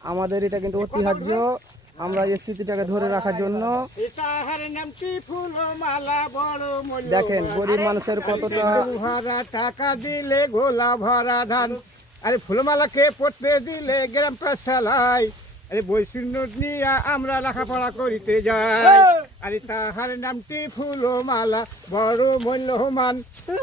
আমাদের এটা কিন্তু ঐতিহ্য, আমরা এই স্মৃতিটাকে ধরে রাখার জন্য। দেখেন গরিব মানুষের কতটা ভরা টাকা দিলে গোলা ভরা ধান, আরে ফুলমালা কে পড়তে দিলে গ্রাম পাঠশালায়, আরে বৈশিন্য নিয়ে আমরা লেখাপড়া করিতে যাই। আরে তাহার নামটি ফুলমালা বড় মূল্যবান,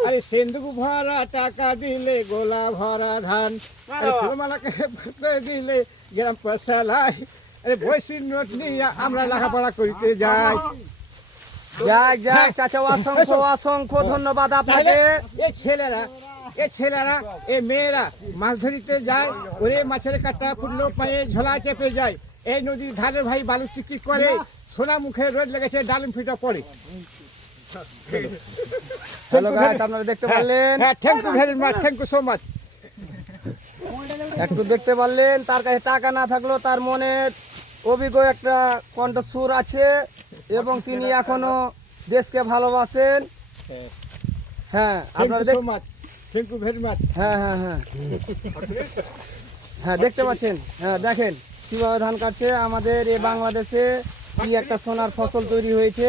আরে সিন্ধুক ভরা টাকা দিলে গোলা ভরা ধান, আরে ফুলমালাকে পড়তে দিলে গ্রাম পাঠশালায়, আরে বৈশিন্য নিয়ে আমরা লেখাপড়া করিতে যাই। যাই যাই চাচা, অসংখ্য অসংখ্য ধন্যবাদ আপনাকে। এই ছেলেরা এই মেয়েরা মাছ ধরিতে যায়, ওরে মাছের কাটা ফুটলো পায়ে ঝোলা চেপে যায়, এই নদীর ধারে ভাই বালু চিকি করে, সোনা মুখে রোদ লেগেছে ডালিম ফিটা পড়ে। হ্যালো গাইস, আপনারা দেখতে পারলেন, thank you very much, thank you so much. একটু দেখতে পারলেন তার কাছে টাকা না থাকলেও তার মনে অভিজ্ঞ একটা কণ্ঠস্বর আছে এবং তিনি এখনো দেশকে ভালোবাসেন। হ্যাঁ আপনারা থ্যাংক ইউ ভেরি মাচ। হ্যাঁ হ্যাঁ হ্যাঁ হ্যাঁ দেখতে পাচ্ছেন, হ্যাঁ দেখেন কীভাবে ধান কাটছে। আমাদের এই বাংলাদেশে কি একটা সোনার ফসল তৈরি হয়েছে,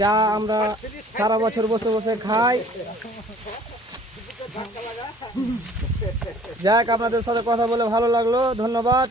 যা আমরা সারা বছর বসে বসে খাই। যাক, আপনাদের সাথে কথা বলে ভালো লাগলো, ধন্যবাদ।